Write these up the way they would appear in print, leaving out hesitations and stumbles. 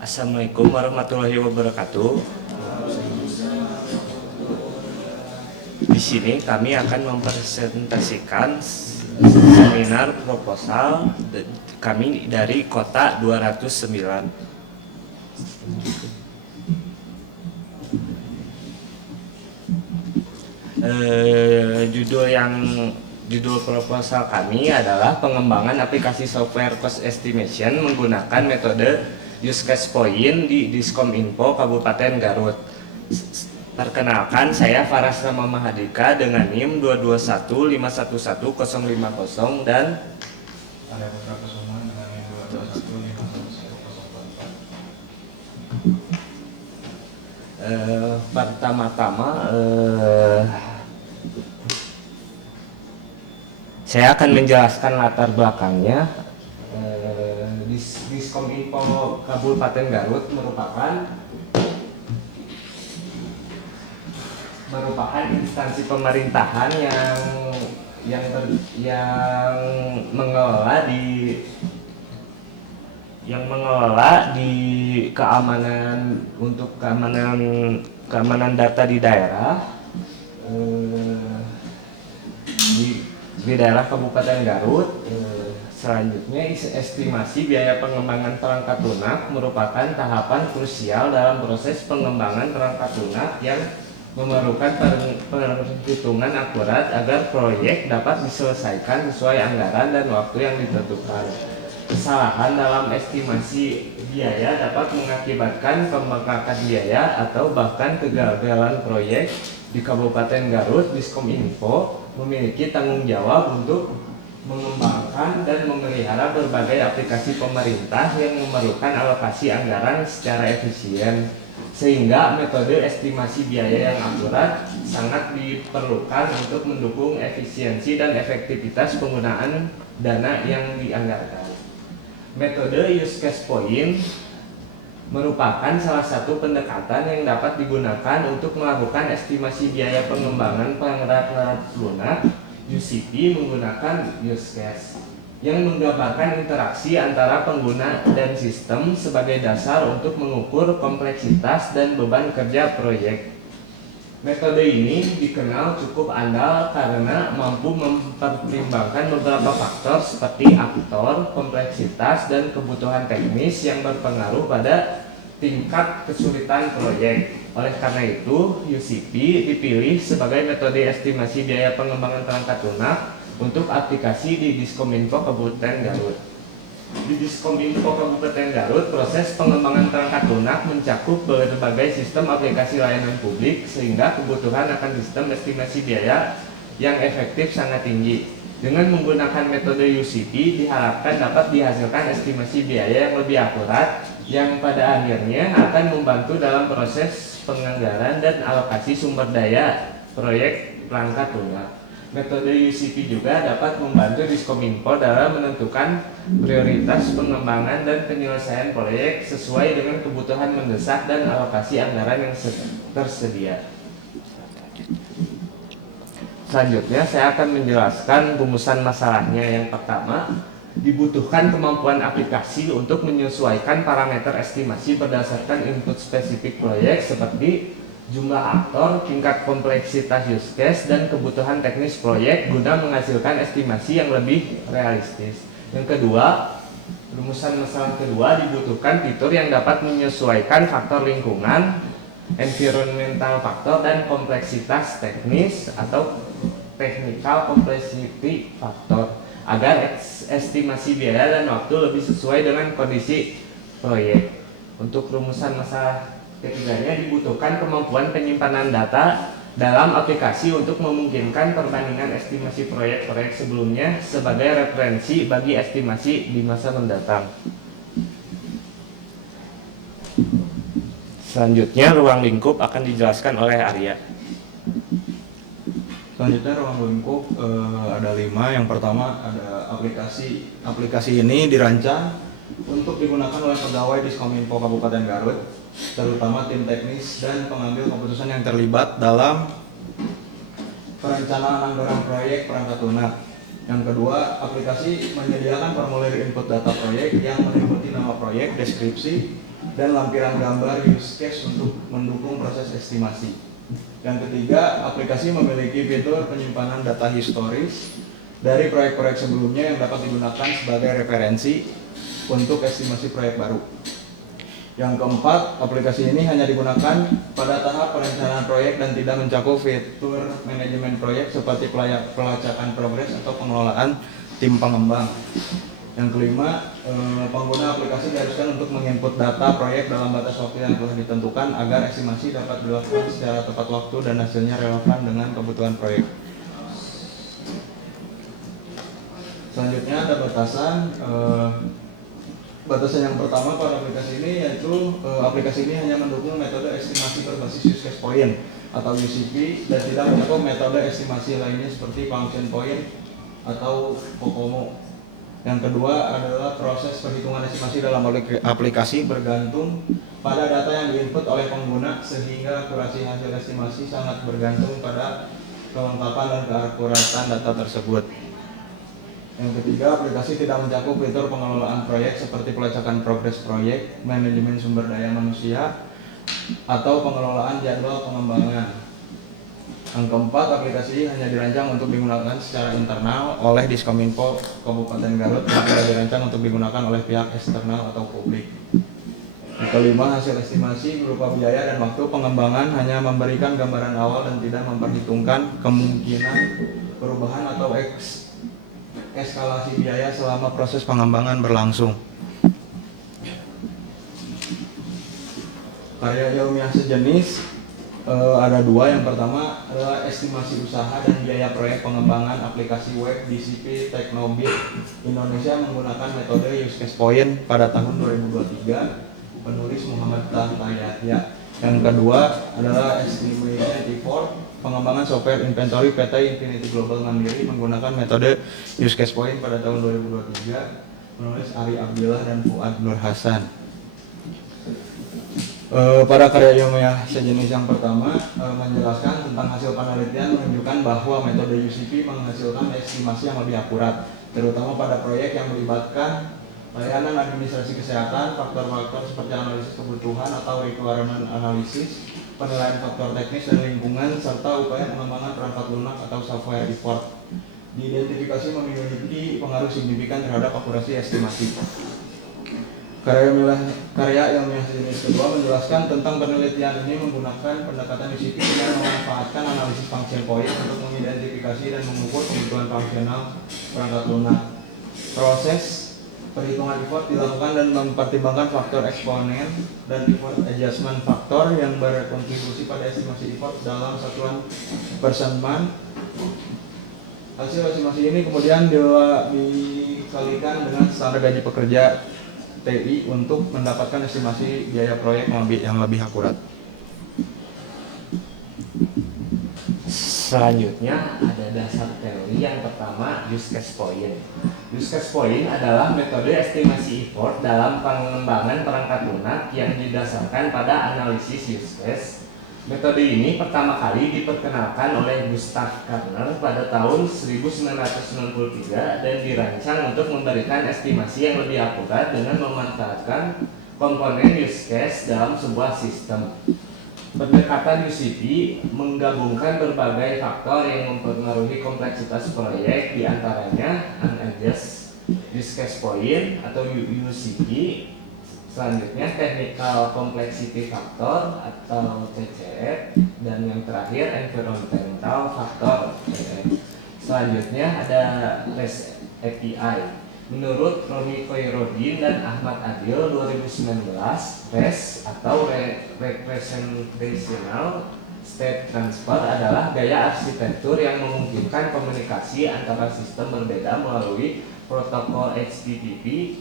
Assalamualaikum warahmatullahi wabarakatuh. Di sini kami akan mempresentasikan seminar proposal kami dari Kota 209. Judul proposal kami adalah pengembangan aplikasi software cost estimation menggunakan metode use case point di Diskominfo Kabupaten Garut. Perkenalkan, saya Faras Rama Mahadika dengan NIM 221511050 dan Ada beberapa soman dengan NIM 2215104. pertama-tama saya akan menjelaskan latar belakangnya. Diskominfo Kabupaten Garut merupakan instansi pemerintahan yang mengelola di keamanan data di daerah di daerah Kabupaten Garut. Selanjutnya, estimasi biaya pengembangan perangkat lunak merupakan tahapan krusial dalam proses pengembangan perangkat lunak yang memerlukan perhitungan akurat agar proyek dapat diselesaikan sesuai anggaran dan waktu yang ditentukan. Kesalahan dalam estimasi biaya dapat mengakibatkan pembengkakan biaya atau bahkan kegagalan proyek. Di Kabupaten Garut, Diskominfo memiliki tanggung jawab untuk mengembangkan dan memelihara berbagai aplikasi pemerintah yang memerlukan alokasi anggaran secara efisien, sehingga metode estimasi biaya yang akurat sangat diperlukan untuk mendukung efisiensi dan efektivitas penggunaan dana yang dianggarkan. Metode use case point merupakan salah satu pendekatan yang dapat digunakan untuk melakukan estimasi biaya pengembangan perangkat lunak UCP menggunakan use case yang menggambarkan interaksi antara pengguna dan sistem sebagai dasar untuk mengukur kompleksitas dan beban kerja proyek. Metode ini dikenal cukup andal karena mampu mempertimbangkan beberapa faktor seperti aktor, kompleksitas, dan kebutuhan teknis yang berpengaruh pada tingkat kesulitan proyek. Oleh karena itu, UCP dipilih sebagai metode estimasi biaya pengembangan perangkat lunak untuk aplikasi di Diskominfo Kabupaten Garut. Di Diskominfo Kabupaten Garut, proses pengembangan perangkat lunak mencakup berbagai sistem aplikasi layanan publik, sehingga kebutuhan akan sistem estimasi biaya yang efektif sangat tinggi. Dengan menggunakan metode UCP, diharapkan dapat dihasilkan estimasi biaya yang lebih akurat, yang pada akhirnya akan membantu dalam proses penganggaran dan alokasi sumber daya proyek perangkat lunak. Metode UCP juga dapat membantu Diskominfo dalam menentukan prioritas pengembangan dan penyelesaian proyek sesuai dengan kebutuhan mendesak dan alokasi anggaran yang tersedia. Selanjutnya, saya akan menjelaskan rumusan masalahnya. Yang pertama, dibutuhkan kemampuan aplikasi untuk menyesuaikan parameter estimasi berdasarkan input spesifik proyek seperti jumlah aktor, tingkat kompleksitas use case, dan kebutuhan teknis proyek guna menghasilkan estimasi yang lebih realistis. Yang kedua, rumusan masalah kedua, dibutuhkan fitur yang dapat menyesuaikan faktor lingkungan, environmental factor, dan kompleksitas teknis atau technical complexity factor agar estimasi biaya dan waktu lebih sesuai dengan kondisi proyek. Untuk rumusan masalah ketiganya, dibutuhkan kemampuan penyimpanan data dalam aplikasi untuk memungkinkan perbandingan estimasi proyek-proyek sebelumnya sebagai referensi bagi estimasi di masa mendatang. Selanjutnya, ruang lingkup akan dijelaskan oleh Arya. Selanjutnya ruang lingkup ada 5. Yang pertama ada aplikasi. Aplikasi ini dirancang untuk digunakan oleh pegawai Diskominfo Kabupaten Garut, terutama tim teknis dan pengambil keputusan yang terlibat dalam perencanaan anggaran proyek perangkat lunak. Yang kedua, aplikasi menyediakan formulir input data proyek yang meliputi nama proyek, deskripsi, dan lampiran gambar use case untuk mendukung proses estimasi. Yang ketiga, aplikasi memiliki fitur penyimpanan data historis dari proyek-proyek sebelumnya yang dapat digunakan sebagai referensi untuk estimasi proyek baru. Yang keempat, aplikasi ini hanya digunakan pada tahap perencanaan proyek dan tidak mencakup fitur manajemen proyek seperti pelacakan progres atau pengelolaan tim pengembang. Yang kelima, pengguna aplikasi diharuskan untuk menginput data proyek dalam batas waktu yang telah ditentukan agar estimasi dapat dilakukan secara tepat waktu dan hasilnya relevan dengan kebutuhan proyek. Selanjutnya ada batasan yang pertama pada aplikasi ini, yaitu aplikasi ini hanya mendukung metode estimasi berbasis use case point atau UCP dan tidak mencakup metode estimasi lainnya seperti function point atau COCOMO. Yang kedua adalah proses perhitungan estimasi dalam aplikasi bergantung pada data yang diinput oleh pengguna, sehingga akurasi hasil estimasi sangat bergantung pada kelengkapan dan keakuratan data tersebut. Yang ketiga, aplikasi tidak mencakup fitur pengelolaan proyek seperti pelacakan progres proyek, manajemen sumber daya manusia, atau pengelolaan jadwal pengembangan. Yang keempat, aplikasi hanya dirancang untuk digunakan secara internal oleh Diskominfo Kabupaten Garut dan tidak dirancang untuk digunakan oleh pihak eksternal atau publik. Yang kelima, hasil estimasi berupa biaya dan waktu pengembangan hanya memberikan gambaran awal dan tidak memperhitungkan kemungkinan perubahan atau eskalasi biaya selama proses pengembangan berlangsung. Karya ilmiah sejenis ada dua. Yang pertama adalah estimasi usaha dan biaya proyek pengembangan aplikasi web DCP Teknobit Indonesia menggunakan metode use case point pada tahun 2023, penulis Muhammad Tahta Yahya. Yang kedua adalah estimation effort pengembangan software inventory PT Infinity Global Mandiri menggunakan metode use case point pada tahun 2023, penulis Ari Abdillah dan Fuad Nur Hasan. Pada karya ilmiah sejenis yang pertama menjelaskan tentang hasil penelitian menunjukkan bahwa metode UCP menghasilkan estimasi yang lebih akurat, terutama pada proyek yang melibatkan layanan administrasi kesehatan, faktor-faktor seperti analisis kebutuhan atau requirement analysis, penilaian faktor teknis dan lingkungan, serta upaya pengembangan perangkat lunak atau software effort. Diidentifikasi memiliki pengaruh signifikan terhadap akurasi estimasi. Karya ilmiah jenis kedua menjelaskan tentang penelitian ini menggunakan pendekatan UCP dengan memanfaatkan analisis function point untuk mengidentifikasi dan mengukur kebutuhan fungsional perangkat lunak. Proses perhitungan effort dilakukan dan mempertimbangkan faktor eksponen dan effort adjustment faktor yang berkontribusi pada estimasi effort dalam satuan persen-man. Hasil estimasi ini kemudian dikalikan dengan standar gaji pekerja TI untuk mendapatkan estimasi biaya proyek yang lebih akurat. Selanjutnya ada dasar teori. Yang pertama, use case point. Use case point adalah metode estimasi effort dalam pengembangan perangkat lunak yang didasarkan pada analisis use case. Metode ini pertama kali diperkenalkan oleh Gustav Kerner pada tahun 1993 dan dirancang untuk memberikan estimasi yang lebih akurat dengan memanfaatkan komponen use case dalam sebuah sistem. Pendekatan UCP menggabungkan berbagai faktor yang mempengaruhi kompleksitas proyek, diantaranya unadjusted use case point atau UCP. Selanjutnya technical complexity factor atau TCF, dan yang terakhir environmental factor TCF. Selanjutnya ada REST API. Menurut Roni Khairuddin dan Ahmad Adil 2019, REST atau Representational State Transfer adalah gaya arsitektur yang memungkinkan komunikasi antara sistem berbeda melalui protokol HTTP.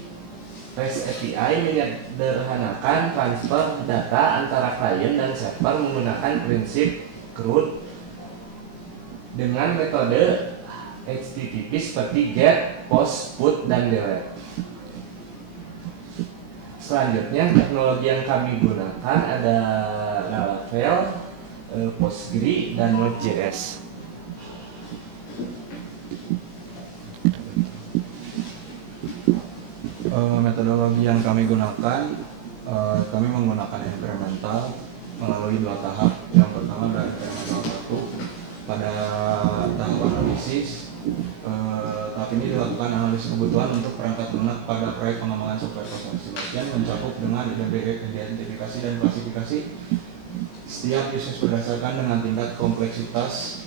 REST API menyederhanakan transfer data antara klien dan server menggunakan prinsip CRUD dengan metode HTTP seperti GET, POST, PUT, dan DELETE. Selanjutnya teknologi yang kami gunakan ada Laravel, Postgre, dan Node.js. Metodologi yang kami gunakan, kami menggunakan eksperimental melalui 2 tahap. Yang pertama adalah eksperimental 1 pada tahap analisis. Tahap ini dilakukan analisis kebutuhan untuk perangkat lunak pada proyek pengembangan software process estimation, mencakup dengan identifikasi dan klasifikasi setiap bisnis berdasarkan dengan tingkat kompleksitas,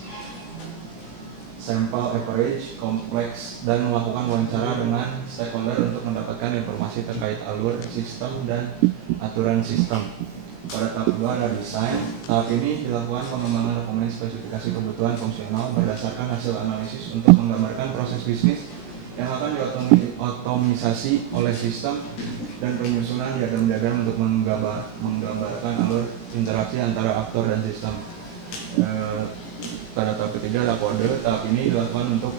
sampel average, kompleks, dan melakukan wawancara dengan stakeholder untuk mendapatkan informasi terkait alur sistem dan aturan sistem. Pada tahap 2 ada desain. Tahap ini dilakukan pengembangan dokumen spesifikasi kebutuhan fungsional berdasarkan hasil analisis untuk menggambarkan proses bisnis yang akan diotomisasi oleh sistem dan penyusunan diagram-diagram untuk menggambarkan alur interaksi antara aktor dan sistem. Pada tahap ketiga ada kode. Tahap ini dilakukan untuk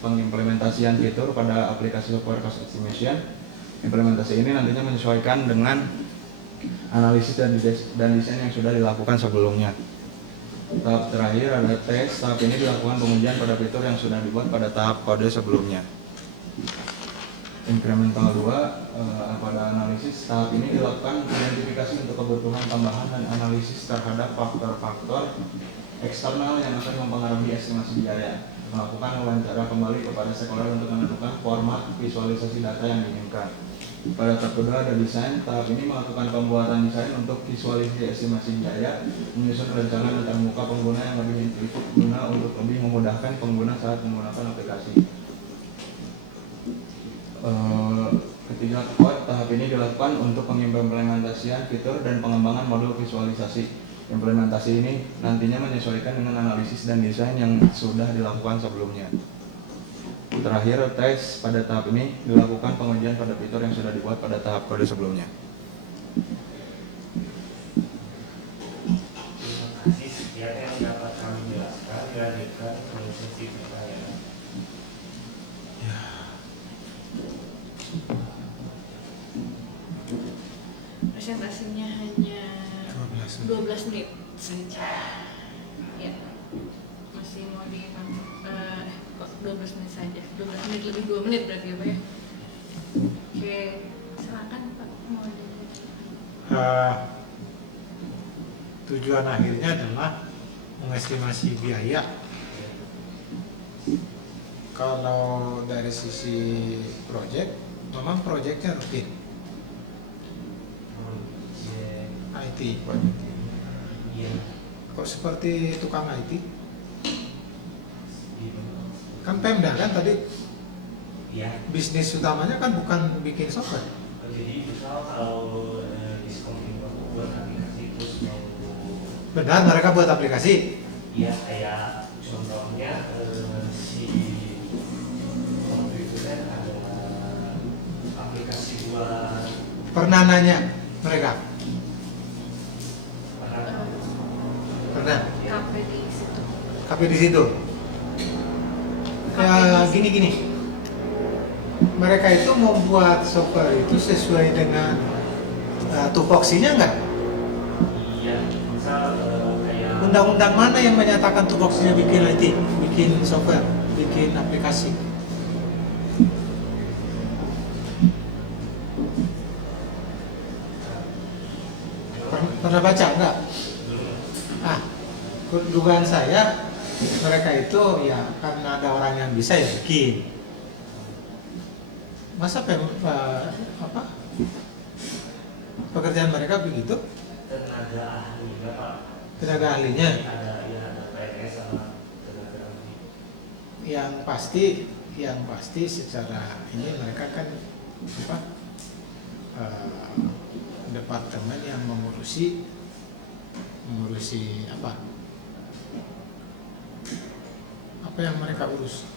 pengimplementasian fitur pada aplikasi software cost estimation. Implementasi ini nantinya menyesuaikan dengan analisis dan desain yang sudah dilakukan sebelumnya. Tahap terakhir ada tes. Tahap ini dilakukan pengujian pada fitur yang sudah dibuat pada tahap kode sebelumnya. Incremental 2 pada analisis. Tahap ini dilakukan identifikasi untuk kebutuhan tambahan dan analisis terhadap faktor-faktor eksternal yang akan mempengaruhi estimasi biaya. Melakukan wawancara kembali kepada stakeholder untuk menentukan format visualisasi data yang diinginkan. Pada tahap kedua ada desain. Tahap ini melakukan pembuatan desain untuk visualisasi estimasi biaya, menyusun rencana antar muka pengguna yang lebih intuitif guna untuk lebih memudahkan pengguna saat menggunakan aplikasi. Ketiga, tahap ini dilakukan untuk pengimplementasian fitur dan pengembangan modul visualisasi. Implementasi ini nantinya menyesuaikan dengan analisis dan desain yang sudah dilakukan sebelumnya. Terakhir, tes. Pada tahap ini dilakukan pengujian pada fitur yang sudah dibuat pada tahap kode sebelumnya. Terima kasih. Sekian yang dapat kami jelaskan. Dilanjutkan ke sesi pertanyaan. Presentasinya hanya 12 menit saja. Ya, masih mau kok 12 menit saja. 12 menit lebih 2 menit berarti ya Pak ya. Oke, silakan Pak mau Tujuan akhirnya adalah mengestimasi biaya. Kalau dari sisi proyek, memang proyeknya rutin. IT. Iya. Kok seperti tukang IT? Kan Pemda kan tadi Iya. bisnis utamanya kan bukan bikin software. Jadi misal kalau diskon buat aplikasi terus mau Benar, mereka buat aplikasi. ya kayak contohnya si waktu itu kan ada aplikasi buat Pernah nanya mereka? Pernah. KP di situ. KP di situ. Ya gini. Mereka itu membuat software itu sesuai dengan tupoksinya enggak? iya misal kayak Undang-undang mana yang menyatakan tupoksinya bikin IT, bikin software, bikin aplikasi? Pernah baca enggak? Dugaan saya mereka itu ya karena ada orang yang bisa ya bikin. Masa pekerjaan mereka begitu? tenaga ahli enggak Pak? Tenaga ahlinya Ada PNS sama tenaga ahli. yang pasti secara ini mereka kan departemen yang mengurusi apa yang mereka urus.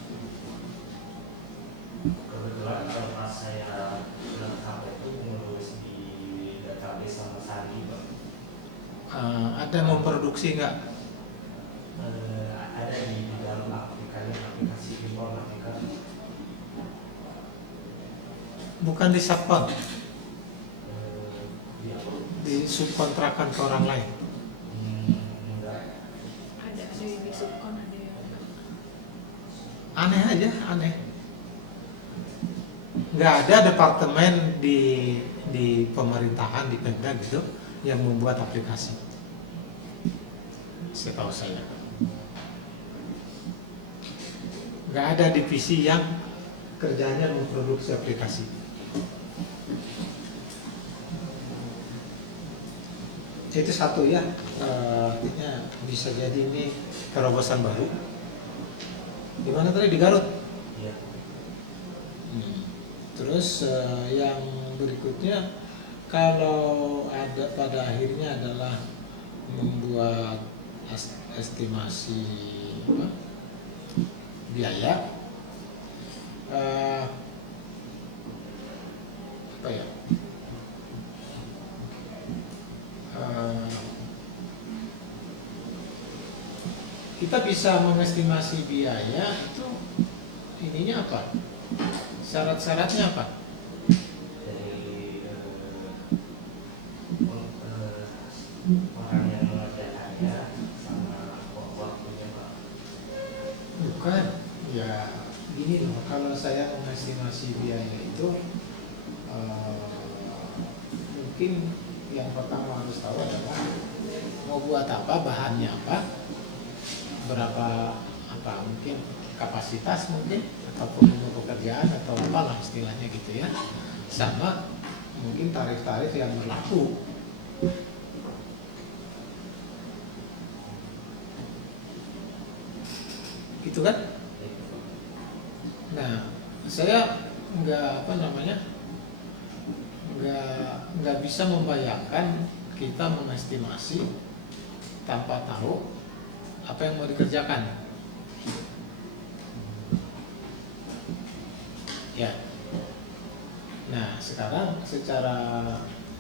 Kebetulan kalau pas saya ulang tahun itu ngurus di database sama Sandi Pak. Ada memproduksi nggak? Ada di dalam aplikasi informatika. Bukan di subkon, Dia di subkontrakan ke orang lain. enggak. Ada di subkon ada yang Aneh aja, aneh. nggak ada departemen di pemerintahan di Pemda gitu yang membuat aplikasi. Setahu saya nggak ada divisi yang kerjanya memproduksi aplikasi. Itu satu ya, artinya bisa jadi ini terobosan baru. Di mana tadi, di Garut? Iya. Terus yang berikutnya, kalau ada pada akhirnya adalah membuat estimasi apa, biaya, apa ya? Kita bisa mengestimasi biaya itu, ininya apa? Syarat-syaratnya apa? Dari orang yang mengerjakannya sama waktunya Pak. Bukan, ya gini loh, kalau saya mengestimasi biaya itu mungkin yang pertama harus tahu adalah mau buat apa, bahannya apa, berapa, apa mungkin kapasitas mungkin, ataupun untuk pekerjaan atau apalah istilahnya gitu ya, sama mungkin tarif-tarif yang berlaku. Gitu kan? Nah, saya nggak bisa membayangkan kita mengestimasi tanpa tahu apa yang mau dikerjakan. Ya. Nah, sekarang secara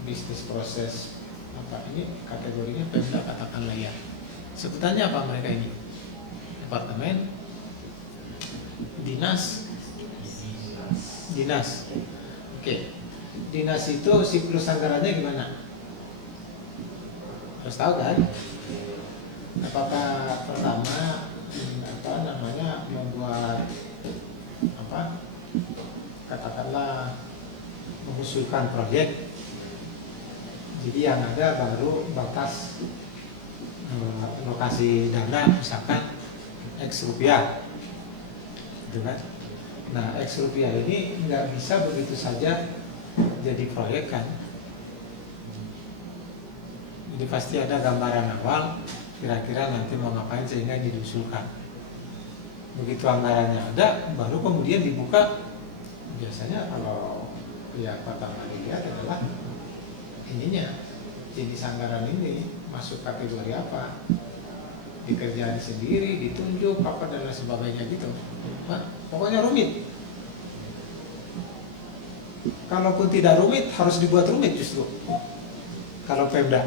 bisnis proses apa ini kategorinya Pemda katakanlah ya. Sebutannya apa mereka ini? Departemen, dinas. Oke. Dinas itu siklus anggarannya gimana? Harus tahu kan? Apakah pertama membuat apa? Katakanlah mengusulkan proyek. Jadi yang ada baru batas alokasi dana misalkan X rupiah, gitu kan? Nah, X rupiah ini nggak bisa begitu saja jadi proyek kan? Jadi pasti ada gambaran awal, kira-kira nanti mau ngapain sehingga diusulkan. Begitu anggarannya ada, baru kemudian dibuka. Biasanya kalau ya pertama dilihat adalah ininya, jenis anggaran ini masuk kategori apa, dikerjain sendiri, ditunjuk apa dan lain sebagainya gitu. Nah, pokoknya rumit. Kalaupun tidak rumit, harus dibuat rumit justru. Kalau Pemda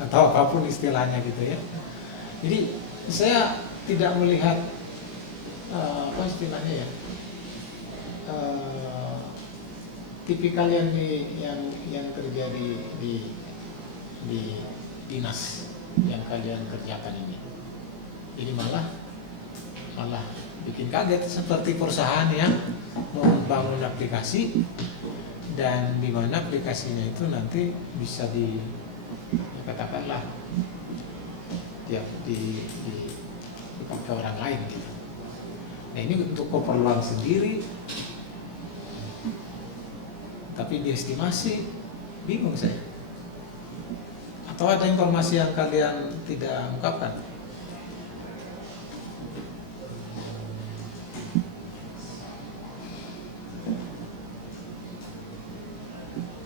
atau apapun istilahnya gitu ya. Jadi saya tidak melihat apa istilahnya ya, tipikal yang terjadi di dinas yang kalian kerjakan ini. Jadi malah bikin kaget, seperti perusahaan yang mau membangun aplikasi dan di mana aplikasinya itu nanti bisa katakanlah dipakai orang lain gitu. Nah, ini untuk keperluan sendiri, tapi diestimasi, bingung saya. Atau ada informasi yang kalian tidak ungkapkan?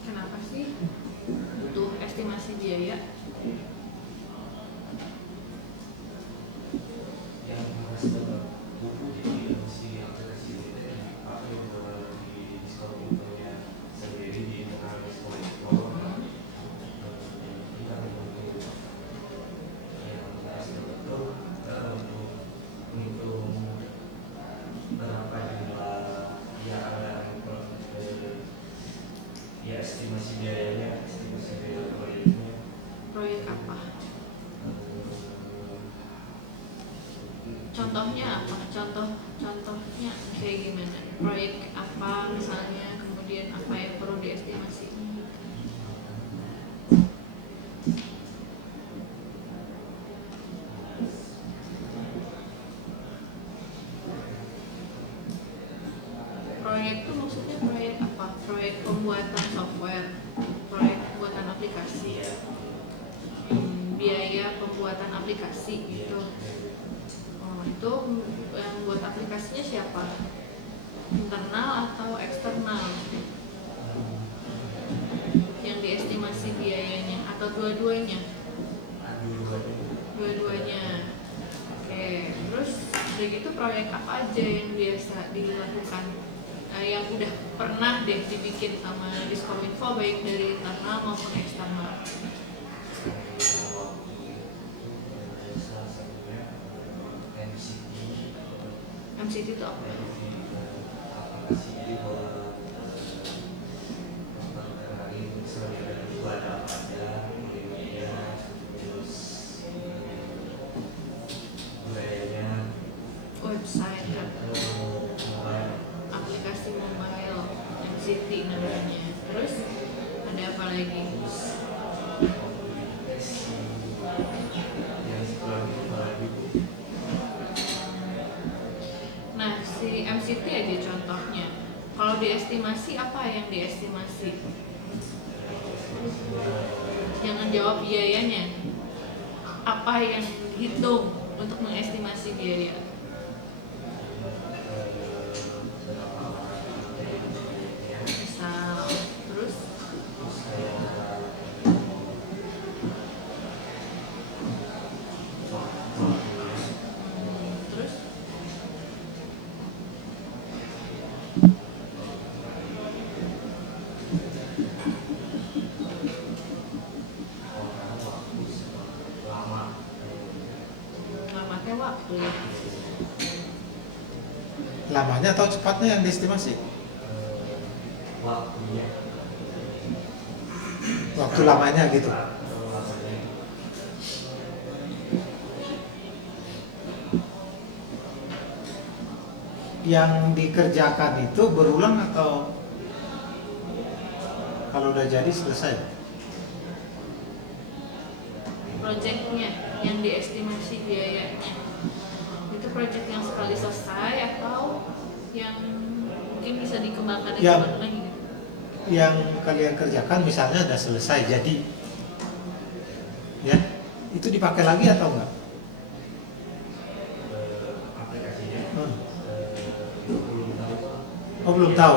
Kenapa sih butuh estimasi biaya? Yang harus buku jadi si aplikasi apa yang di diskon infonya sendiri di internal Expo kita menunggu yang Contohnya apa? Contohnya kayak gimana? Proyek apa misalnya, kemudian apa yang perlu diestimasi? Proyek itu maksudnya proyek apa? Proyek pembuatan software, proyek pembuatan aplikasi, biaya pembuatan aplikasi gitu. Oh, itu yang buat aplikasinya siapa? Internal atau eksternal? Yang diestimasi biayanya atau dua-duanya? Dua-duanya. Oke, terus udah gitu proyek apa aja yang biasa dilakukan? Yang udah pernah deh dibikin sama Diskominfo baik dari internal maupun eksternal. MCT itu apa? Website atau aplikasi mobile, MCT namanya. Terus ada apa lagi? Nah, si MCT aja contohnya. Kalau diestimasi, apa yang diestimasi? Jangan jawab biayanya. Apa yang dihitung untuk mengestimasi biaya? Misal, terus ngamatnya waktu ya. Lamanya atau cepatnya yang diestimasi? Waktu lamanya gitu. Yang dikerjakan itu berulang atau kalau udah jadi selesai? Proyeknya yang diestimasi biayanya itu proyek yang sekali selesai atau yang mungkin bisa dikembangkan Ya. lagi? Yang kalian kerjakan misalnya udah selesai jadi, ya itu dipakai lagi atau enggak? Oh belum tahu.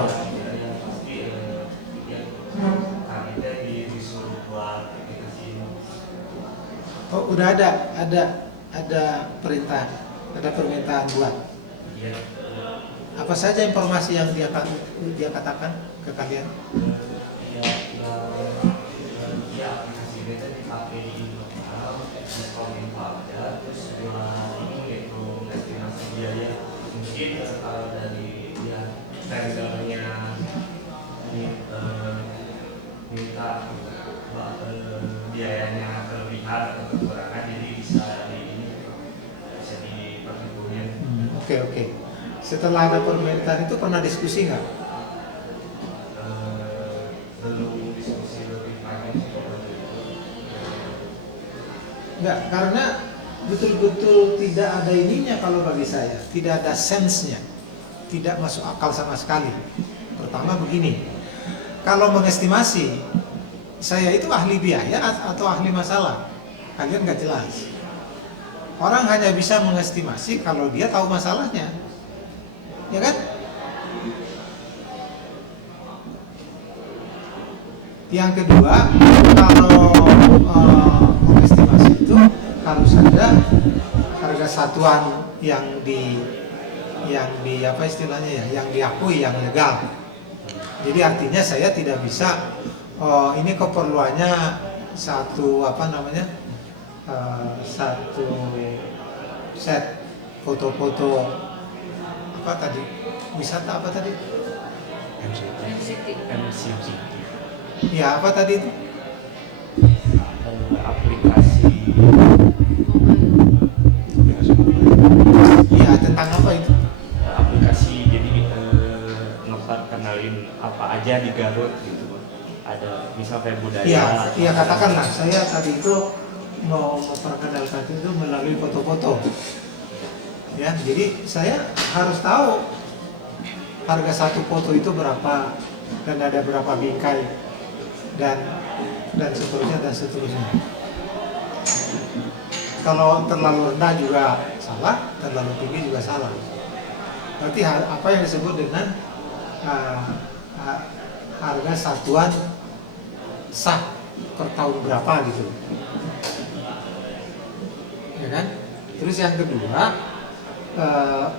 Oh udah ada perintah, ada permintaan buat. Apa saja informasi yang dia katakan ke kalian? Minta biayanya kelebihan atau kekurangan, jadi bisa diperhitungin. Oke. Setelah ada permintaan itu pernah diskusi nggak? Belum diskusi lebih panjang sih. Enggak, karena betul-betul tidak ada ininya kalau bagi saya, tidak ada sense-nya, tidak masuk akal sama sekali. Pertama begini, kalau mengestimasi, saya itu ahli biaya atau ahli masalah, kalian nggak jelas. Orang hanya bisa mengestimasi kalau dia tahu masalahnya, ya kan? Yang kedua, kalau mengestimasi itu harus ada harga satuan yang di apa istilahnya ya, yang diakui, yang legal. Jadi artinya saya tidak bisa ini keperluannya satu satu set foto-foto apa tadi, wisata apa tadi? MCT. Ya apa tadi itu? Aplikasi tentang apa itu? Aplikasi jadi kenalin apa aja di Garut gitu Pak. Ada misal kayak budaya. Iya katakanlah saya tadi itu mau memperkenalkan itu melalui foto-foto. Ya, jadi saya harus tahu harga satu foto itu berapa dan ada berapa bingkai dan seterusnya. Kalau terlalu rendah juga salah, terlalu tinggi juga salah. Berarti apa yang disebut dengan harga satuan sah per tahun berapa gitu, ya kan? Terus yang kedua,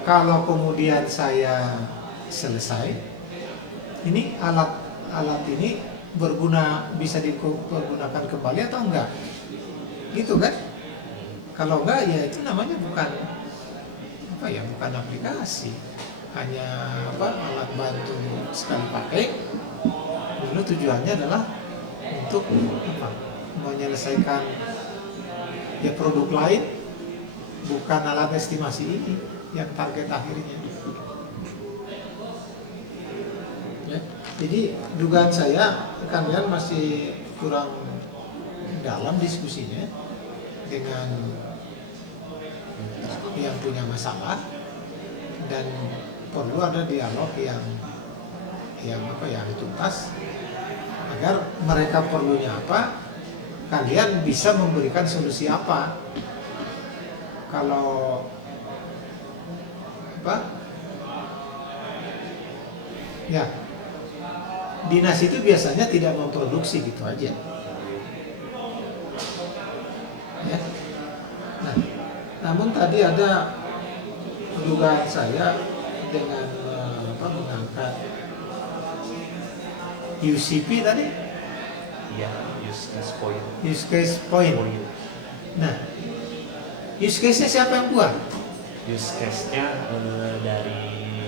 kalau kemudian saya selesai, ini alat ini bisa dipergunakan kembali atau enggak, gitu kan? Kalau enggak ya itu namanya bukan aplikasi, hanya alat bantu sekali pakai. Dulu tujuannya adalah untuk menyelesaikan ya produk lain, bukan alat estimasi ini yang target akhirnya. Ya, jadi dugaan saya kalian masih kurang dalam diskusinya dengan yang punya masalah, dan perlu ada dialog yang tuntas agar mereka perlunya apa, kalian bisa memberikan solusi apa. Kalau ya dinas itu biasanya tidak memproduksi gitu aja ya. Nah, namun tadi ada dugaan saya dengan mengangkat UCP tadi. Iya, use case point. Use case point. Nah, use case-nya siapa yang buat? Use case-nya dari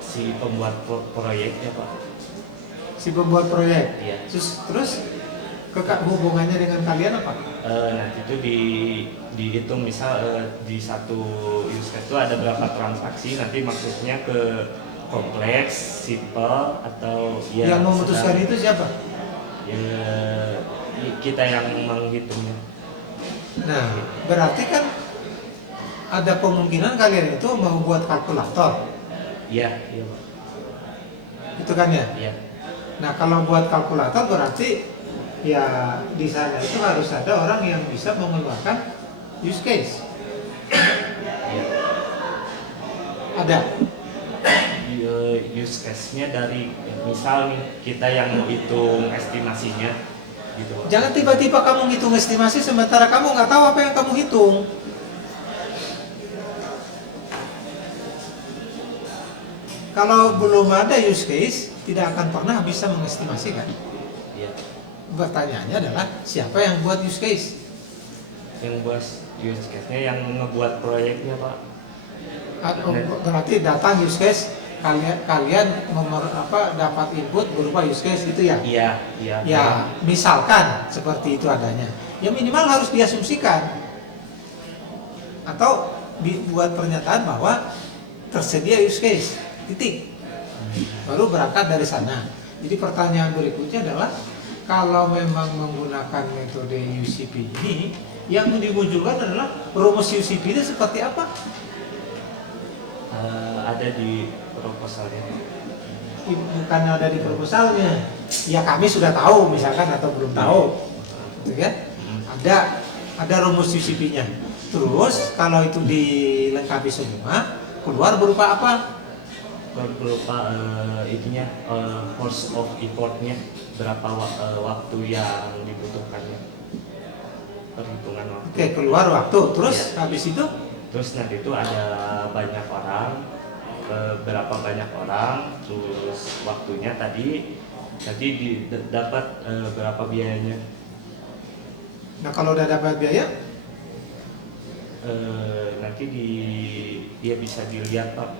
si pembuat proyeknya Pak. Si pembuat proyek. Iya. Terus hubungannya dengan kalian apa? Nanti itu dihitung misal di satu use case itu ada berapa transaksi, nanti maksudnya ke kompleks, simple atau ya. Yang memutuskan itu siapa? Ya kita yang menghitungnya. Nah, berarti kan ada kemungkinan kalian itu mau buat kalkulator. Iya Pak. Itu kan ya? Iya. Nah, kalau buat kalkulator berarti ya di sana itu harus ada orang yang bisa mengeluarkan use case. Iya. Ada. Use case-nya dari misal nih kita yang hitung estimasinya gitu. Jangan tiba-tiba kamu ngitung estimasi sementara kamu nggak tahu apa yang kamu hitung. Kalau belum ada use case, tidak akan pernah bisa mengestimasikan. Iya. Pertanyaannya adalah siapa yang buat use case? Yang buat use case-nya yang ngebuat proyeknya Pak. Berarti datang use case, kalian dapat input berupa use case itu ya? Iya. Ya, misalkan seperti itu adanya. Ya minimal harus diasumsikan. Atau dibuat pernyataan bahwa tersedia use case. Titik. Baru berangkat dari sana. Jadi pertanyaan berikutnya adalah kalau memang menggunakan metode UCP ini, yang dimunculkan adalah rumus UCP itu seperti apa? Ada di proposalnya. Bukan ada di proposalnya. Ya kami sudah tahu misalkan atau belum tahu, gitu kan? Ada rumus UCP-nya. Terus kalau itu dilengkapi semua, keluar berupa apa? Berupa itunya force of effortnya, berapa waktu yang dibutuhkannya, perhitungan waktu. Oke, keluar waktu. Terus ya. Habis itu? Terus nanti itu ada banyak orang, berapa banyak orang, terus waktunya tadi nanti dapat berapa biayanya. Nah kalau udah dapat biaya? Nanti dia bisa dilihat Pak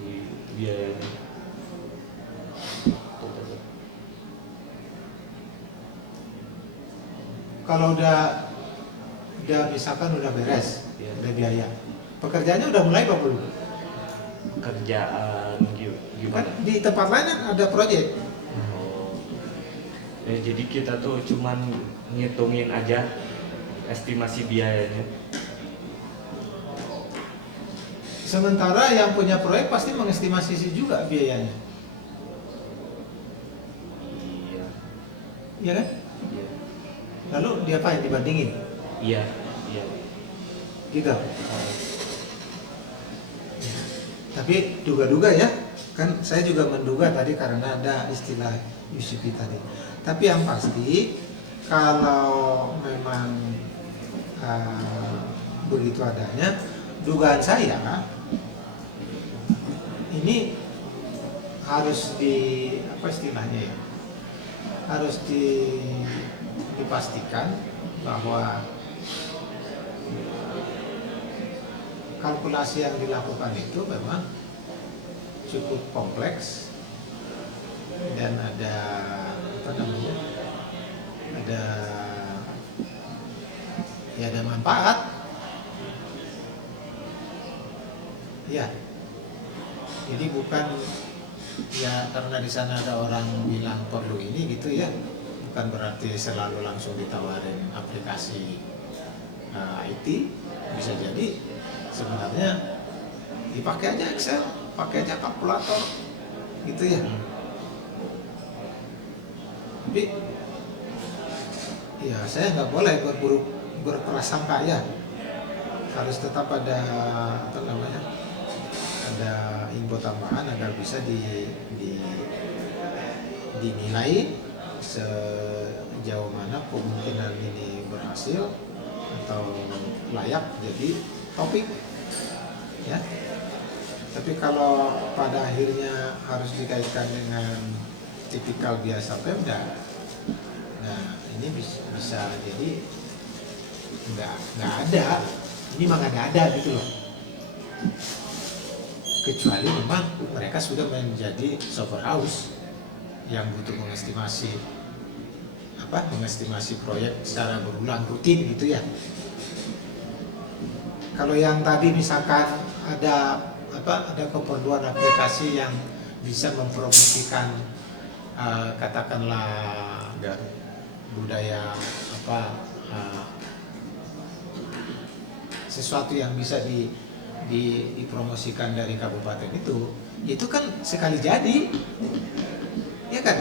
di biayanya. Kalau udah misalkan udah beres, ya. udah biaya. Pekerjaannya udah mulai apa belum? Kerjaan Kan gimana? di tempat lain kan ada proyek. Oh. Jadi kita tuh cuman ngitungin aja estimasi biayanya. Sementara yang punya proyek pasti mengestimasi juga biayanya. Iya. Iya kan? Iya. Lalu diapain? Dibandingin? Iya. Iya. Gitu. Tapi duga-duga ya, kan saya juga menduga tadi karena ada istilah UCP tadi. Tapi yang pasti kalau memang begitu adanya, dugaan saya ini harus apa istilahnya ya, harus dipastikan bahwa kalkulasi yang dilakukan itu memang cukup kompleks dan ada ada manfaat ya. Jadi bukan ya karena di sana ada orang bilang perlu ini gitu ya, bukan berarti selalu langsung ditawarin aplikasi IT. Bisa jadi sebenarnya dipakai aja Excel, pakai aja kalkulator gitu ya. Tapi ya saya nggak boleh berprasangka ya, harus tetap ada ada info tambahan agar bisa dinilai sejauh mana kemungkinan ini berhasil atau layak jadi topik ya. Tapi kalau pada akhirnya harus dikaitkan dengan tipikal biasa Pemda, nah ini bisa jadi nggak ada, ini mah nggak ada gitu loh. Kecuali memang mereka sudah menjadi software house yang butuh mengestimasi proyek secara berulang rutin gitu ya. Kalau yang tadi misalkan ada keperluan aplikasi yang bisa mempromosikan katakanlah budaya sesuatu yang bisa dipromosikan dari kabupaten itu kan sekali jadi, ya kan?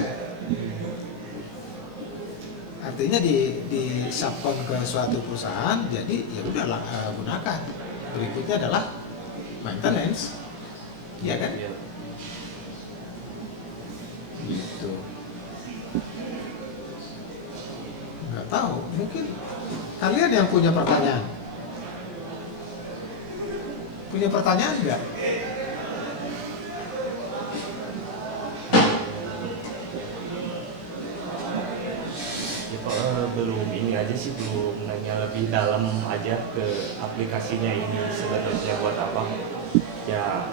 Artinya di subkon ke suatu perusahaan, jadi ya udahlah gunakan. Berikutnya adalah maintenance, ya kan? Iya. Gitu. Nggak tahu, mungkin kalian yang punya pertanyaan. Punya pertanyaan nggak? Belum ini aja sih, belum nanya lebih dalam aja ke aplikasinya ini sebenarnya buat apa ya.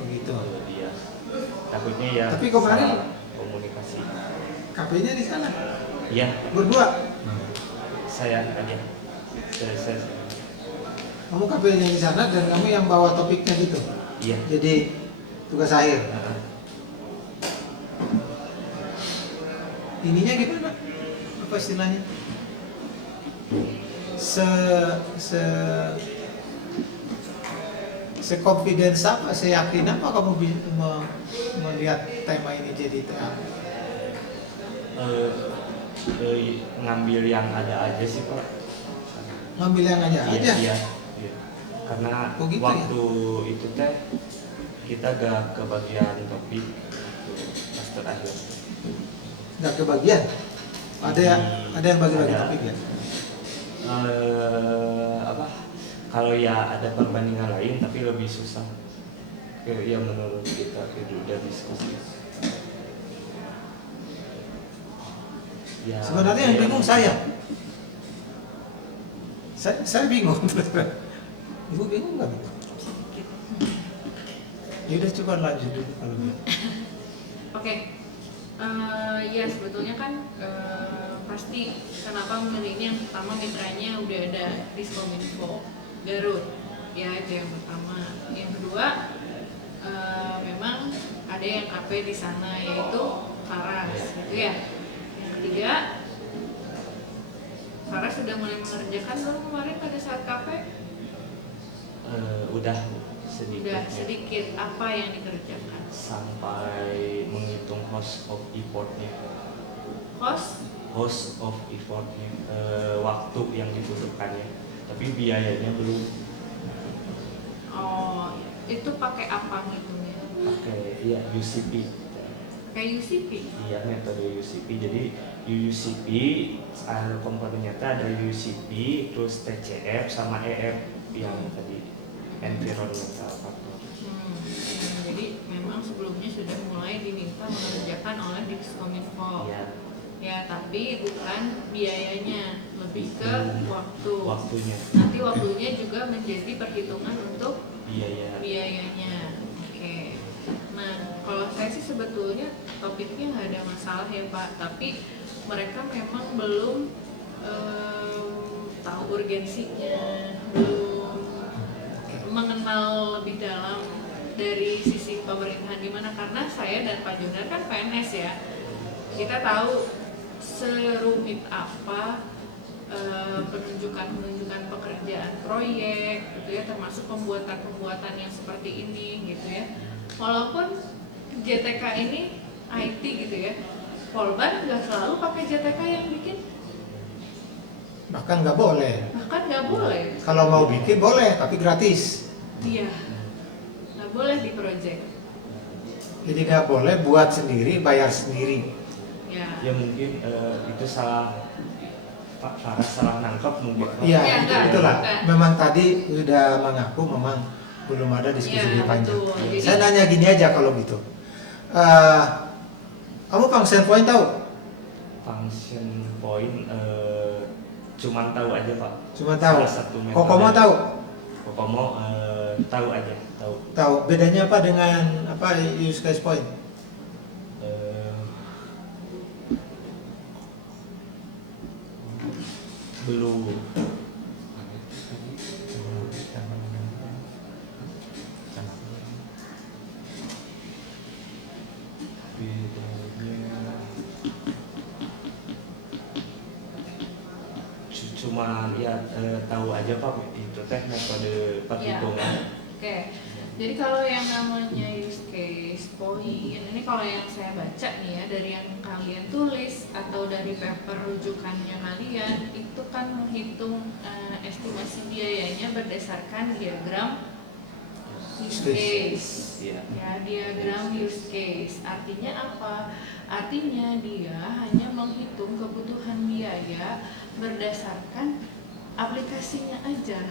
Begitu. Iya, takutnya ya Tapi kemarin salah komunikasi. KP-nya di sana Iya, berdua. saya aja saya. Kamu KP-nya di sana dan kamu yang bawa topiknya gitu. Iya. Jadi tugas akhir. Ininya gimana? Apa istilahnya? Se-confidence apa, seyakin apa kamu melihat tema ini jadi Ngambil yang ada aja sih Pak. ngambil yang aja? Iya. Karena Oh, gitu waktu itu teh kita gak kebagian topik pas terakhir. Nggak kebagian? Ada yang bagi-bagi Ada. topik ya? Kalau ya ada perbandingan lain tapi lebih susah. Ya menurut kita udah diskusi. Ya, Sebenarnya yang bingung saya bingung terus. Ibu bingung nggak? Ya udah coba lanjut dulu kalau gitu. Oke. Ya sebetulnya kan pasti kenapa memilih ini, yang pertama mitranya udah ada Diskominfo Garut. Ya itu yang pertama. Yang kedua, memang ada yang KP di sana yaitu Faras, gitu ya. Yang ketiga, Faras sudah mulai mengerjakan belum kemarin pada saat KP? Udah sedikit. Sudah sedikit. Apa yang dikerjakan? Sampai menghitung host of effortnya. Host of effortnya, waktu yang dibutuhkannya. Tapi biayanya belum. Oh, itu pakai apa ngitungnya? Pakai ya UCP. Kayak UCP? Iya, metode UCP. Jadi UCP komponennya itu ada UCP, terus TCF sama EF yang tadi environmental factor. Jadi memang sebelumnya sudah mulai diminta mengerjakan oleh Diskominfo. Iya. Ya, tapi bukan biayanya, lebih ke Waktunya. Nanti waktunya juga menjadi perhitungan untuk biayanya. Oke. Nah, kalau saya sih sebetulnya topiknya nggak ada masalah ya Pak, tapi mereka memang belum tahu urgensinya, belum mengenal lebih dalam dari sisi pemerintahan gimana, karena saya dan Pak Jonar kan PNS ya, kita tahu serumit apa penunjukan pekerjaan proyek gitu ya, termasuk pembuatan yang seperti ini gitu ya. Walaupun JTK ini IT gitu ya, Polban nggak selalu pakai JTK yang bikin, Bahkan nggak boleh. Kalau mau bikin boleh, tapi gratis. Iya, nggak boleh di project. Jadi nggak boleh buat sendiri, bayar sendiri. Ya mungkin itu salah Pak Faras salah nangkep mungkin. Iya, itulah. enggak. Memang tadi sudah mengaku memang belum ada diskusi Iya, lebih panjang. betul. Jadi- Saya nanya gini aja kalau gitu. Kamu function point tahu? Function point cuman tahu aja Pak. Cuma tahu. Salah satu metode. Kokomo tahu? Kokomo tahu aja, tahu. Tahu. Bedanya apa dengan use case point? Belum. Cuma ya tahu aja Pak, itu teh metode perhitungan. Oke. Jadi kalau yang namanya use case point, ini kalau yang saya baca nih ya dari yang kalian tulis atau dari paper rujukannya kalian, itu kan menghitung estimasi biayanya berdasarkan diagram use case. Iya. Ya, diagram use case. Artinya apa? Artinya dia hanya menghitung kebutuhan biaya berdasarkan aplikasinya aja.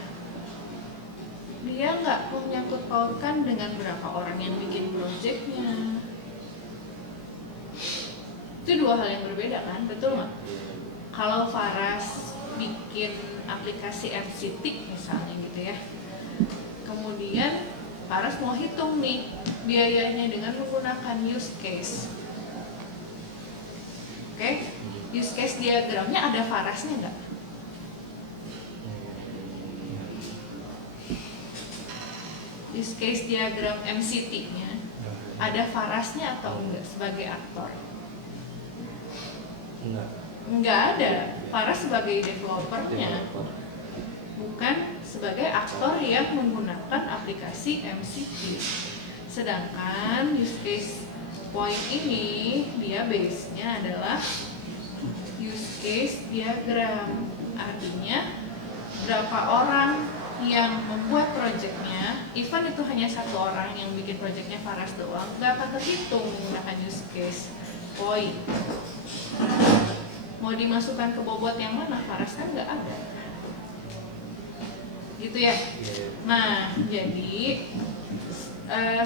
Dia nggak menyangkut pautkan dengan berapa orang yang bikin projectnya. Itu dua hal yang berbeda kan, betul nggak? Kalau Faras bikin aplikasi MCT misalnya gitu ya, kemudian Faras mau hitung nih biayanya dengan menggunakan use case. Oke, use case diagramnya ada Farasnya nggak? Use case diagram MCT-nya ada Farasnya atau enggak sebagai aktor? Enggak ada. Faras sebagai developernya, bukan sebagai aktor yang menggunakan aplikasi MCT. Sedangkan use case point ini dia base-nya adalah use case diagram. Artinya berapa orang yang membuat projectnya, even itu hanya satu orang yang bikin projectnya Faras doang, nggak akan terhitung menggunakan use case point. Mau dimasukkan ke bobot yang mana, Faras kan nggak ada, gitu ya. Nah, jadi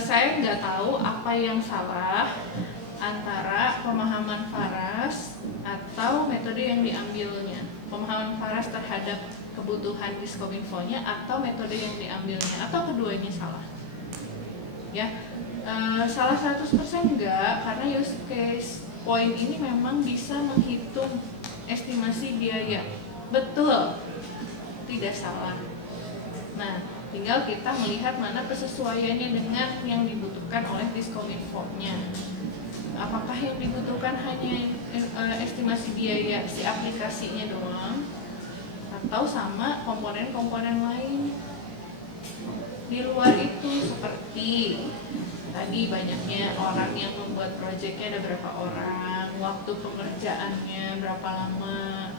saya nggak tahu apa yang salah antara pemahaman Faras atau metode yang diambilnya. Pemahaman Faras terhadap kebutuhan Diskominfo-nya atau metode yang diambilnya, atau keduanya salah. Ya, salah 100% enggak, karena use case point ini memang bisa menghitung estimasi biaya. Betul, tidak salah. Nah, tinggal kita melihat mana kesesuaiannya dengan yang dibutuhkan oleh Diskominfo-nya. Apakah yang dibutuhkan hanya estimasi biaya si aplikasinya doang, atau sama komponen-komponen lain di luar itu, seperti tadi banyaknya orang yang membuat proyeknya, ada berapa orang, waktu pengerjaannya berapa lama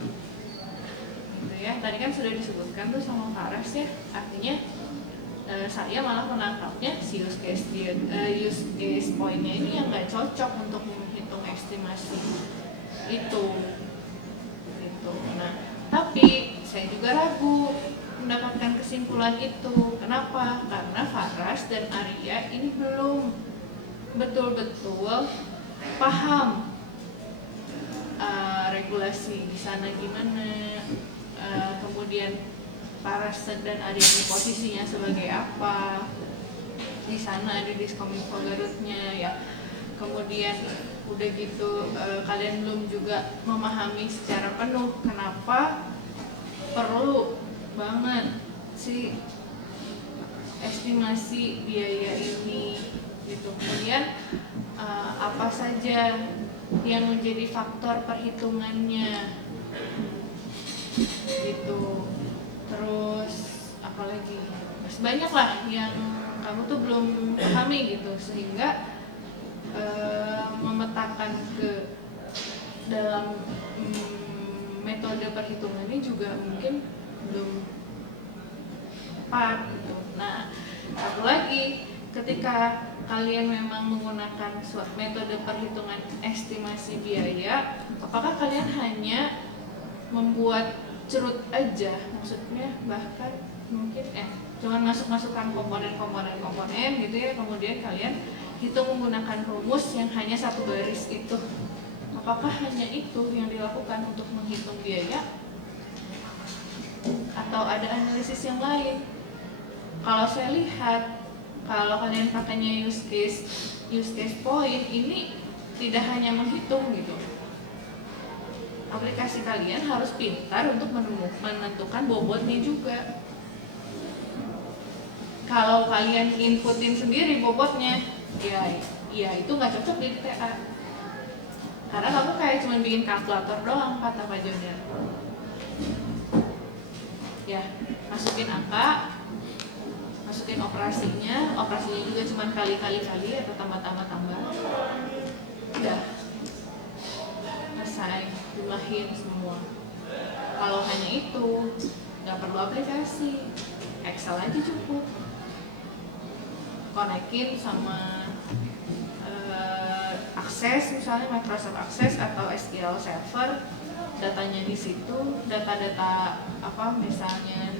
gitu ya. Tadi kan sudah disebutkan tuh sama Faras ya, artinya saya malah menangkapnya si use case point-nya ini yang nggak cocok untuk menghitung estimasi itu gitu. Nah, tapi saya juga ragu mendapatkan kesimpulan itu. Kenapa? Karena Faras dan Arya ini belum betul-betul paham regulasi di sana gimana, kemudian Faras dan Arya ini posisinya sebagai apa di sana, ada Diskominfo Garutnya ya. Kemudian udah gitu kalian belum juga memahami secara penuh kenapa perlu banget si estimasi biaya ini gitu. Kemudian apa saja yang menjadi faktor perhitungannya gitu. Terus apalagi masih banyak lah yang kamu tuh belum pahami gitu, sehingga memetakan ke dalam metode perhitungannya juga mungkin belum tepat gitu. Nah, satu lagi, ketika kalian memang menggunakan suatu metode perhitungan estimasi biaya, apakah kalian hanya membuat cerut aja, maksudnya bahkan mungkin cuman masukkan komponen gitu ya, kemudian kalian hitung menggunakan rumus yang hanya satu baris itu. Apakah hanya itu yang dilakukan untuk menghitung biaya, atau ada analisis yang lain? Kalau saya lihat, kalau kalian pakainya use case point, ini tidak hanya menghitung gitu. Aplikasi kalian harus pintar untuk menentukan bobotnya juga. Kalau kalian inputin sendiri bobotnya, ya itu nggak cocok di TA. Karena kamu kayak cuma bikin kalkulator doang, kata Pak Junior. Ya, masukin angka, masukin operasinya juga cuma kali atau tambah. Udah selesai, jumlahin semua. Kalau hanya itu, nggak perlu aplikasi, Excel aja cukup. Konekin sama Access, misalnya Microsoft Access atau SQL Server, datanya di situ, data-data misalnya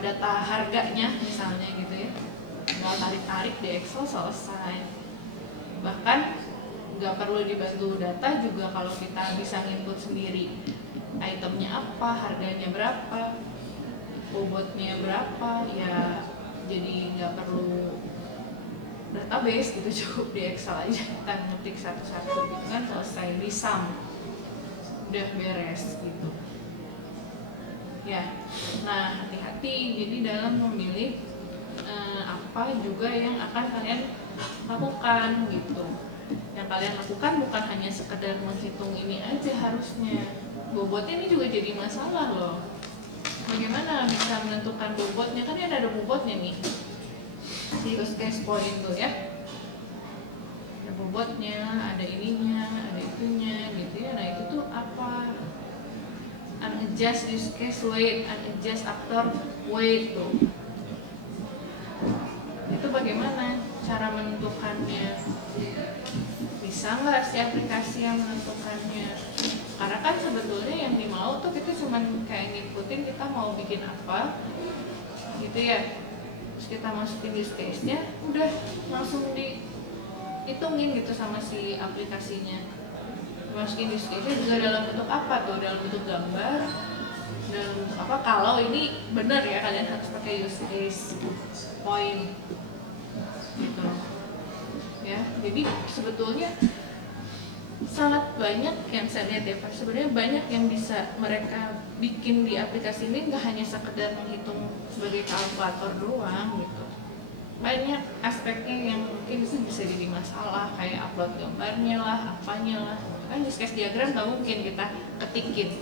data harganya misalnya gitu ya, tinggal tarik di Excel, selesai. Bahkan nggak perlu dibantu data juga, kalau kita bisa input sendiri itemnya apa, harganya berapa, bobotnya berapa, ya jadi nggak perlu database gitu, cukup di Excel aja kita ngetik satu-satu gitu kan, selesai, di sum, udah beres gitu ya. Nah, hati-hati jadi dalam memilih apa juga yang akan kalian lakukan gitu. Yang kalian lakukan bukan hanya sekedar menghitung ini aja, harusnya bobotnya ini juga jadi masalah loh. Bagaimana bisa menentukan bobotnya, kan ada bobotnya nih si use case point itu ya, ada bobotnya, ada ininya, ada itunya gitu ya. Nah itu tuh apa, unadjust use case weight, unadjust actor weight tuh, itu bagaimana cara menentukannya, bisa nggak si aplikasi yang menentukannya? Karena kan sebetulnya yang dimau tuh kita cuman kayak ngikutin kita mau bikin apa gitu ya, terus kita masukin use case-nya, udah langsung dihitungin gitu sama si aplikasinya. Masukin use case-nya juga dalam bentuk apa tuh, dalam bentuk gambar, dalam bentuk apa, kalau ini benar ya kalian harus pakai use case point gitu ya. Jadi sebetulnya sangat banyak yang saya lihat ya Pak, sebenarnya banyak yang bisa mereka bikin di aplikasi ini, nggak hanya sekedar menghitung sebagai kalkulator doang gitu. Banyak aspeknya yang mungkin itu bisa jadi masalah, kayak upload gambarnya lah, apanya lah. Kan use case diagram nggak mungkin kita ketikin,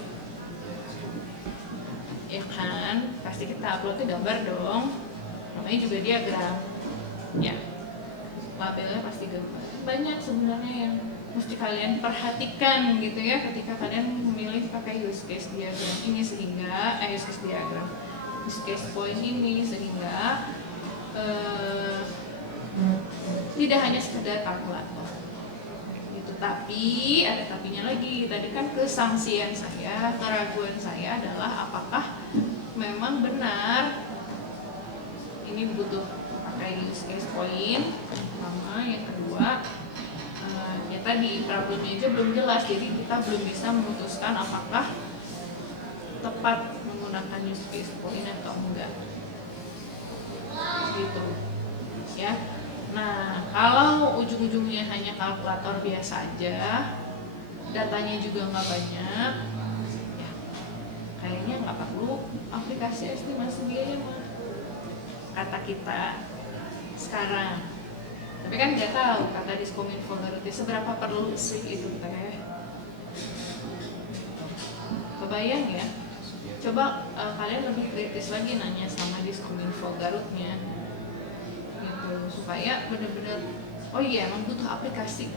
ya kan? Pasti kita uploadnya gambar dong, namanya juga diagram, ya. Labelnya pasti gambar. Banyak sebenarnya yang mesti kalian perhatikan gitu ya ketika kalian memilih pakai use case diagram ini, sehingga use case diagram, use case point ini, sehingga tidak hanya sekedar kalkulator gitu. Tapi ada tapinya lagi. Tadi kan kesangsian saya, keraguan saya adalah apakah memang benar ini butuh pakai use case point pertama. Yang kedua, ya tadi problemnya aja belum jelas, jadi kita belum bisa memutuskan apakah tepat menggunakan use case point atau enggak gitu ya. Nah, kalau ujung-ujungnya hanya kalkulator biasa aja, datanya juga nggak banyak, ya, kayaknya nggak perlu aplikasi estimasi biaya mah, kata kita sekarang. Tapi kan nggak tahu kata Diskominfo Garut seberapa perlu sih itu teh. Kebayang ya? Coba kalian lebih kritis lagi nanya sama Diskominfo Garutnya gitu, supaya benar-benar oh iya emang butuh aplikasi,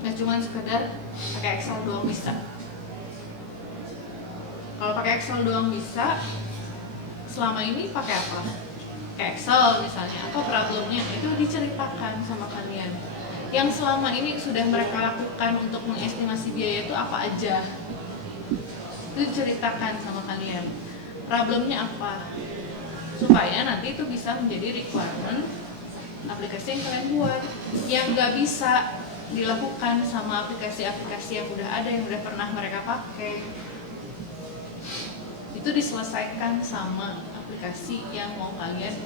nggak cuma sekedar pakai Excel doang bisa. Kalau pakai Excel doang bisa, selama ini pakai apa? Pakai Excel misalnya, apa problemnya itu diceritakan sama kalian. Yang selama ini sudah mereka lakukan untuk mengestimasi biaya itu apa aja, itu diceritakan sama kalian. Problemnya apa, supaya nanti itu bisa menjadi requirement aplikasi yang kalian buat. Yang nggak bisa dilakukan sama aplikasi-aplikasi yang udah ada, yang udah pernah mereka pakai, itu diselesaikan sama aplikasi yang mau kalian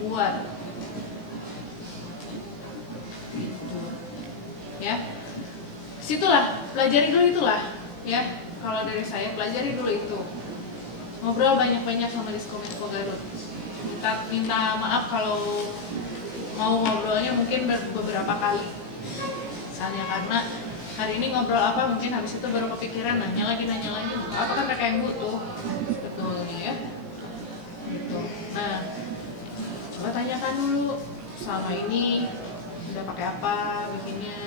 buat gitu. Ya, situlah pelajari dulu itulah ya. Kalau dari saya, pelajari dulu itu, ngobrol banyak-banyak sama Diskominfo Garut. Minta maaf kalau mau ngobrolnya mungkin beberapa kali misalnya, karena hari ini ngobrol apa, mungkin habis itu baru kepikiran nanya lagi apa kan mereka yang butuh betulnya ya gitu. Nah, coba tanyakan dulu selama ini udah pakai apa bikinnya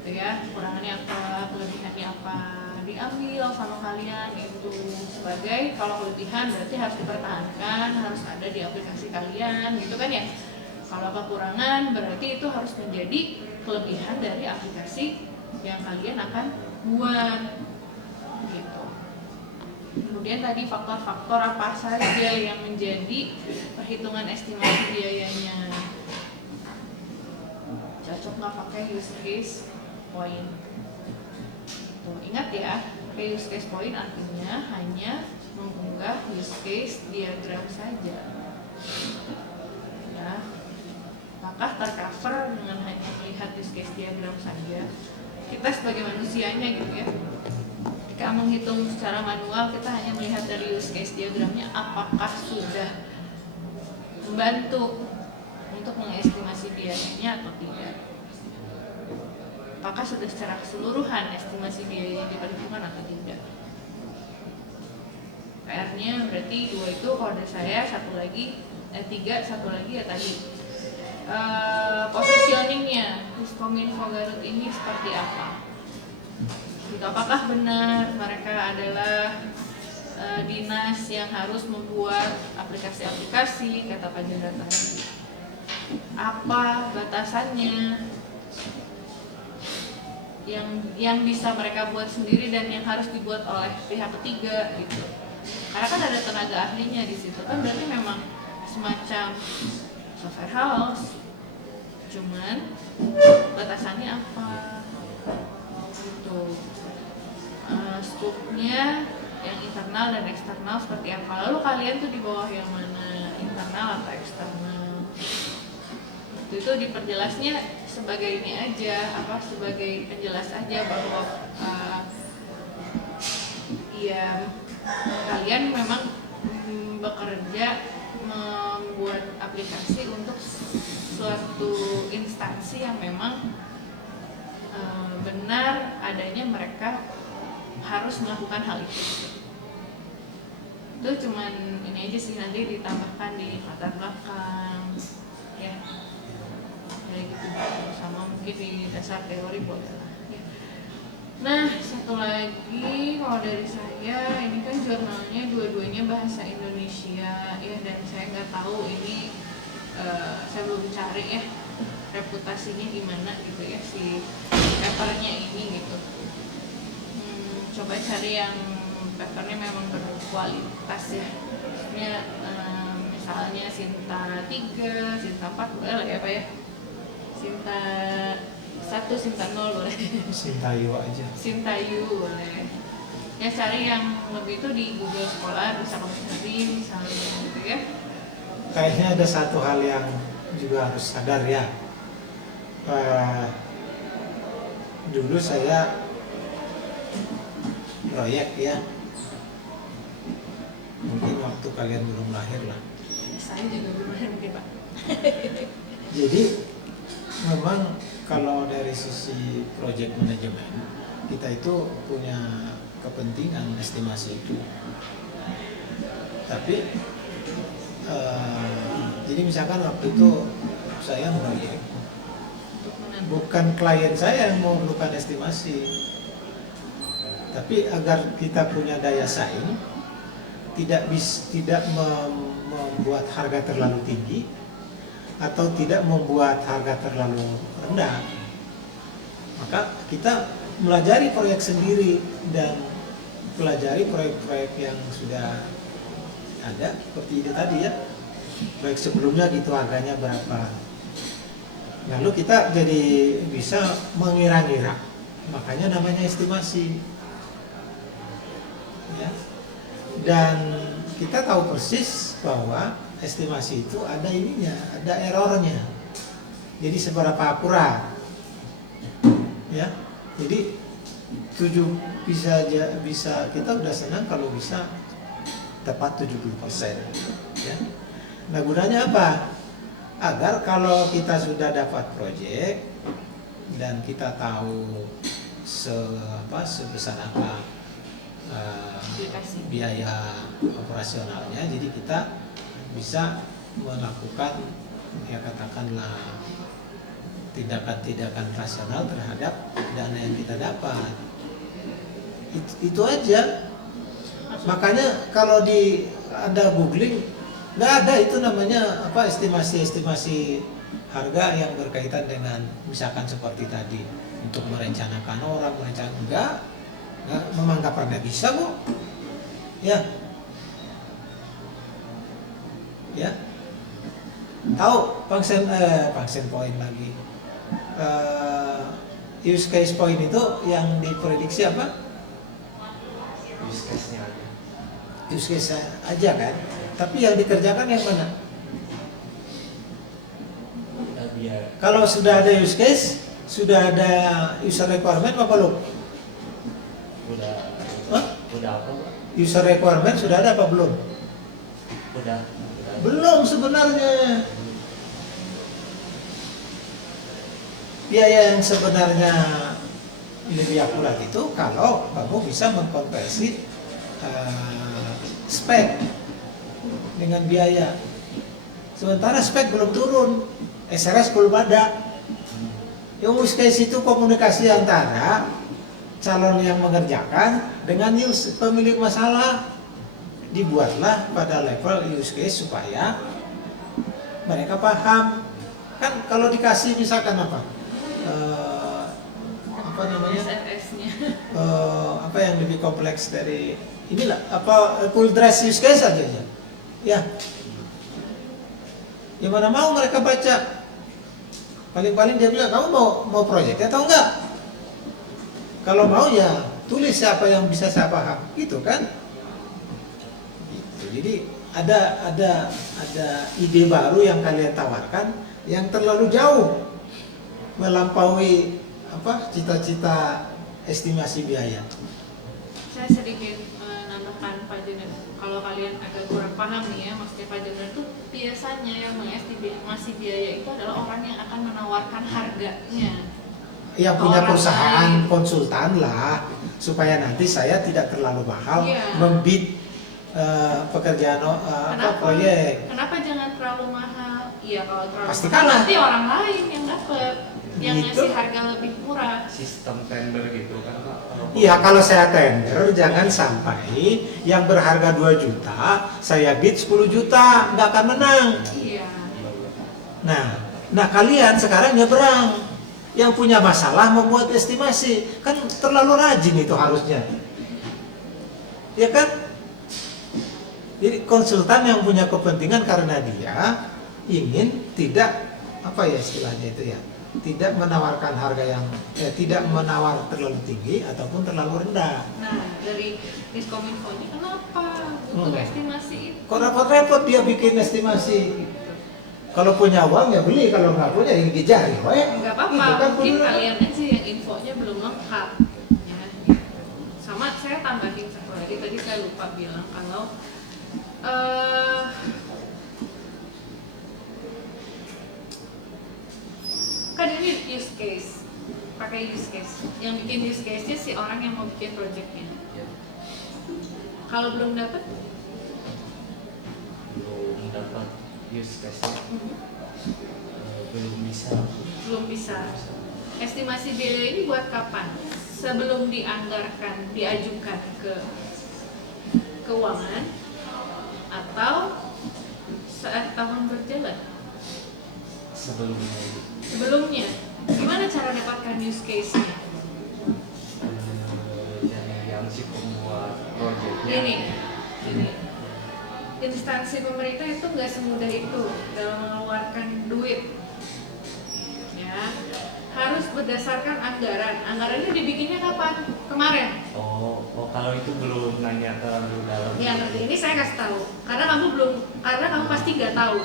gitu ya, kekurangannya apa, kelebihannya apa, diambil sama kalian itu sebagai, kalau kelebihan berarti harus dipertahankan, harus ada di aplikasi kalian gitu kan ya. Kalau kekurangan berarti itu harus menjadi kelebihan dari aplikasi yang kalian akan buat gitu. Kemudian tadi faktor-faktor apa saja yang menjadi perhitungan estimasi biayanya, cocok nggak pakai use case point. Tuh, ingat ya, pakai use case point artinya hanya mengunggah use case diagram saja ya. Apakah tercover dengan hanya melihat use case diagram saja? Kita sebagai manusianya gitu ya, ketika menghitung secara manual kita hanya melihat dari use case diagramnya, apakah sudah membantu untuk mengestimasi biayanya atau tidak? Apakah sudah secara keseluruhan estimasi biayanya diperhitungkan atau tidak? PR-nya berarti 2 itu, kalau dari saya 3, satu lagi ya tadi positioningnya Diskominfo Garut ini seperti apa gitu. Apakah benar mereka adalah dinas yang harus membuat aplikasi-aplikasi kata Pak Jendra tadi? Apa batasannya yang bisa mereka buat sendiri dan yang harus dibuat oleh pihak ketiga gitu? Karena kan ada tenaga ahlinya di situ, kan berarti memang semacam software house, cuman batasannya apa gitu, skupnya yang internal dan eksternal seperti apa, lalu kalian tuh di bawah yang mana, internal atau eksternal waktu itu diperjelasnya sebagai ini aja, sebagai penjelas aja bahwa ya kalian memang bekerja membuat aplikasi untuk suatu instansi yang memang benar adanya mereka harus melakukan hal itu. Itu cuman ini aja sih, nanti ditambahkan di latar belakang ya kayak gitu, sama mungkin di dasar teori boleh lah ya. Nah, satu lagi kalau dari saya, ini kan jurnalnya dua-duanya bahasa Indonesia ya, dan saya nggak tahu ini saya belum cari ya reputasinya gimana gitu ya si papernya ini gitu. Coba cari yang papernya memang berkualitas ya, maksudnya misalnya Sinta 3, Sinta 4 boleh lah ya Pak ya, Sinta 1, Sinta 0 boleh, Sintayu aja. Sintayu boleh ya, cari yang lebih itu di Google Scholar, bisa kamu cari misalnya gitu ya. Kayaknya ada satu hal yang juga harus sadar ya. Dulu saya proyek ya, mungkin waktu kalian belum lahir lah. Saya juga belum mungkin Pak. Jadi memang kalau dari sisi project management kita itu punya kepentingan estimasi itu. Tapi jadi misalkan waktu itu saya proyek, bukan klien saya yang mau melakukan estimasi, tapi agar kita punya daya saing, tidak membuat harga terlalu tinggi atau tidak membuat harga terlalu rendah, maka kita melajari proyek sendiri dan pelajari proyek-proyek yang sudah ada seperti itu tadi ya, proyek sebelumnya gitu harganya berapa, lalu kita jadi bisa mengira-ngira, makanya namanya estimasi ya. Dan kita tahu persis bahwa estimasi itu ada ininya, ada errornya. Jadi seberapa akurat, ya. Jadi bisa kita udah senang kalau bisa tepat 70%. Ya. Nah gunanya apa? Agar kalau kita sudah dapat proyek dan kita tahu sebesar apa biaya operasionalnya, jadi kita bisa melakukan ya katakanlah tindakan-tindakan rasional terhadap dana yang kita dapat. Itu aja. Makanya kalau ada googling nggak ada itu namanya estimasi harga yang berkaitan dengan misalkan seperti tadi untuk merencanakan orang, enggak memang nggak pernah bisa Bu. Ya. Tahu function point lagi. Use case point itu yang diprediksi apa? Use case-nya aja. Use case aja kan. Tapi yang dikerjakan yang mana? Kalau sudah ada use case, sudah ada user requirement apa belum? Udah apa Pak? User requirement sudah ada apa belum? Udah. Belum sebenarnya. Biaya yang sebenarnya lebih akurat itu kalau kamu bisa mengkonversi spek dengan biaya. Sementara spek belum turun, SRS belum ada. Yang use case itu komunikasi antara calon yang mengerjakan dengan pemilik masalah. Dibuatlah pada level use case supaya mereka paham. Kan kalau dikasih misalkan apa namanya SRS-nya. Apa yang lebih kompleks dari inilah full dress use case aja ya. Yang mana mau mereka baca, paling-paling dia bilang kamu mau proyeknya atau enggak. Kalau mau ya tulis siapa yang bisa saya paham, gitu kan. Gitu. Jadi ada ide baru yang kalian tawarkan yang terlalu jauh melampaui cita-cita estimasi biaya. Saya sedikit menambahkan Pak Junior, kalau kalian agak kurang paham nih ya, maksudnya Pak Junior itu biasanya yang mengestimasi biaya itu adalah orang yang akan menawarkan harganya. Yang punya Orang perusahaan lain. konsultan lah, supaya nanti saya tidak terlalu mahal Iya. membid pekerjaan proyek. Kenapa jangan terlalu mahal? Iya, kalau terlalu Pasti mahal kalah. nanti orang lain yang dapat, yang Gitu. ngasih harga lebih murah. Sistem tender gitu kan Pak. Iya, kalau saya tender jangan sampai yang berharga 2 juta saya bid 10 juta, nggak akan menang. Iya. Nah kalian sekarang nyebrang. Yang punya masalah membuat estimasi, kan terlalu rajin itu harusnya. Ya kan? Jadi konsultan yang punya kepentingan karena dia ingin tidak istilahnya itu ya, tidak menawarkan harga yang tidak menawar terlalu tinggi ataupun terlalu rendah. Nah, dari Diskominfo-nya kenapa butuh estimasi itu? Kok repot-repot dia bikin estimasi? Kalau punya uang ya beli, kalau nggak punya ya gigi jari. Nggak apa-apa, Itu kan mungkin bener. kalian aja yang infonya belum lengkap ya. Sama saya tambahin satu lagi, tadi saya lupa bilang kalau kan ini use case, pakai use case. Yang bikin use case-nya si orang yang mau bikin project-nya. Kalau belum dapat, Belum dapat use case-nya. Belum bisa. belum bisa. Estimasi biaya ini buat kapan? Sebelum dianggarkan, diajukan ke keuangan atau saat tahun berjalan? Sebelumnya. Gimana cara dapatkan use case-nya? Yang si pembuat proyeknya. Ini instansi pemerintah itu nggak semudah itu dalam mengeluarkan duit. Ya, harus berdasarkan anggaran. Anggarannya dibikinnya kapan? Kemarin. Oh, kalau itu belum nanya terlalu dalam. Ya, nanti ini saya kasih tahu. Karena kamu pasti nggak tahu.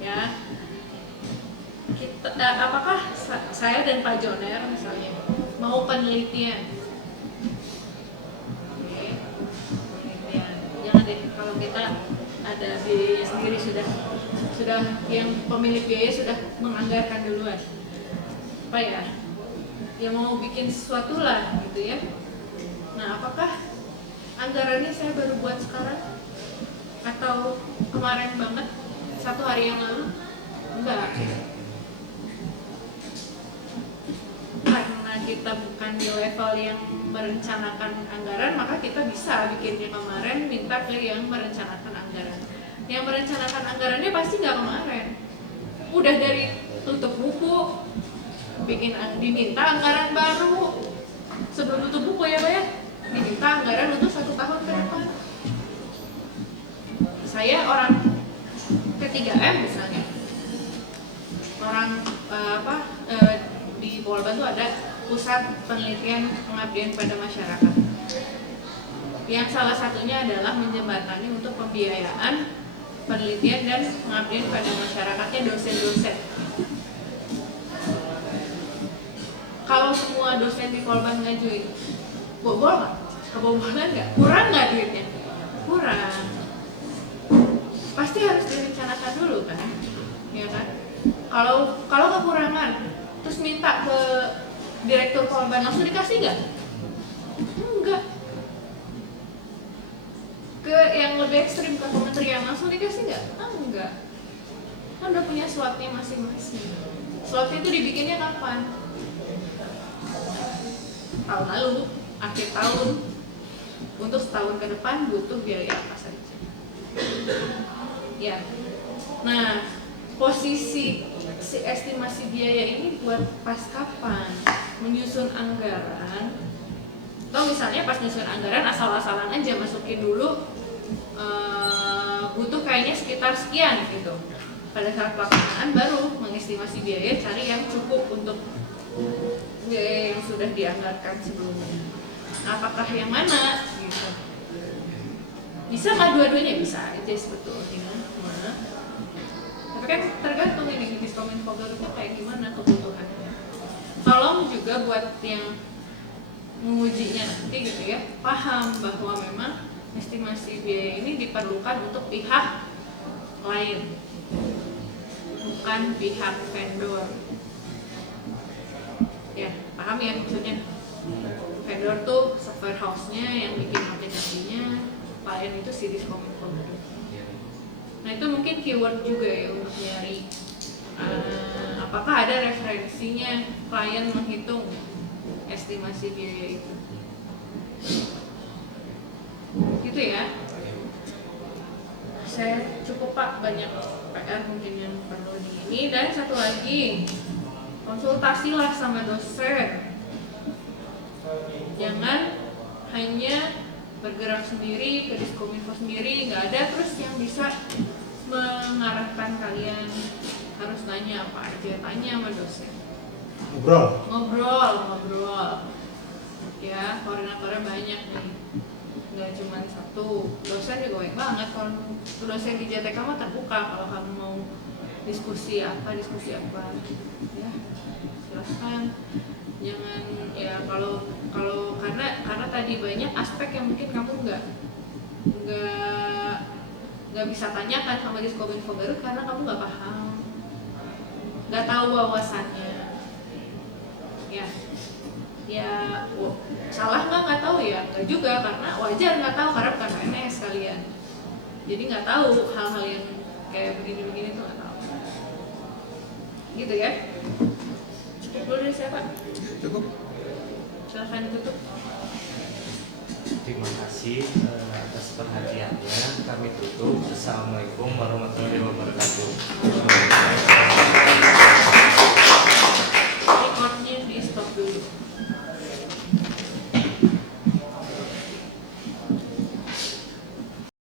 Ya. Apakah saya dan Pak Joner misalnya mau penelitian? Oke. Penelitian. Jangan deh, kalau kita ada biayanya sendiri sudah yang pemilik biaya sudah menganggarkan duluan. Apa ya? Ya mau bikin sesuatu lah gitu ya. Nah, apakah anggarannya saya baru buat sekarang atau kemarin banget 1 hari yang lalu? Enggak. Karena kita bukan di level yang merencanakan anggaran, maka kita bisa bikinnya kemarin, minta ke yang merencanakan anggaran. Yang merencanakan anggarannya pasti nggak kemarin. Udah dari tutup buku, diminta anggaran baru. Sebelum tutup buku ya Pak ya, diminta anggaran untuk 1 tahun ke depan. Saya orang ke-3M misalnya, orang di Polban tuh ada pusat penelitian pengabdian pada masyarakat. Yang salah satunya adalah menjembatani untuk pembiayaan penelitian dan pengabdian pada masyarakatnya dosen-dosen. Kalau semua dosen di Polban ngajuin, bobol nggak? Kebobolan nggak? Kurang nggak duitnya? Kurang. Pasti harus direncanakan dulu kan, ya kan? Kalau kekurangan, terus minta ke direktur Polban langsung dikasih nggak? Enggak. Ke yang lebih ekstrim, ke kementerian langsung dikasih nggak? Enggak. Kan udah punya slotnya masing-masing. Slot itu dibikinnya kapan? Tahun lalu, akhir tahun. Untuk setahun ke depan butuh biaya apa saja. Ya. Nah, posisi si estimasi biaya ini buat pas kapan? Menyusun anggaran. Atau misalnya pas nyusun anggaran asal-asalan aja masukin dulu butuh kayaknya sekitar sekian gitu. Pada saat pelaksanaan baru mengestimasi biaya, cari yang cukup untuk biaya yang sudah dianggarkan sebelumnya. Apakah yang mana gitu. Bisa nggak dua-duanya? Bisa, itu sebetulnya. Tapi kan tergantung ini Diskominfo Garut itu kayak gimana kebutuhannya. Tolong juga buat yang mengujinya nanti gitu ya, paham bahwa memang estimasi biaya ini diperlukan untuk pihak lain, bukan pihak vendor. Ya, paham ya maksudnya? Vendor tuh software house-nya yang bikin aplikasinya, klien itu si Diskominfo. Nah itu mungkin keyword juga ya untuk nyari apakah ada referensinya klien menghitung estimasi biaya itu. Gitu ya. Saya cukup Pak, banyak PR mungkin yang perlu di ini. Dan satu lagi, konsultasilah sama dosen. Jangan hanya bergerak sendiri, ke Diskominfo sendiri, nggak ada terus yang bisa mengarahkan kalian. Harus nanya apa aja, tanya sama dosen. Ngobrol. Ya, koordinatornya banyak nih, nggak cuma satu. Dosen juga banyak banget. Kalau dosen di JTK mah terbuka, kalau kamu mau diskusi apa ya silahkan. Jangan ya kalau karena tadi banyak aspek yang mungkin kamu nggak bisa tanyakan sama Diskominfo Garut karena kamu nggak paham, nggak tahu wawasannya. Salah nggak tahu ya, nggak juga, karena wajar nggak tahu karena bukan PNS kalian, jadi nggak tahu hal-hal yang kayak begini tuh nggak tahu. Gitu ya. Cukup dulu dari siapa? Cukup. Silahkan ditutup. Terima kasih atas perhatiannya. Kami tutup. Assalamualaikum warahmatullahi wabarakatuh.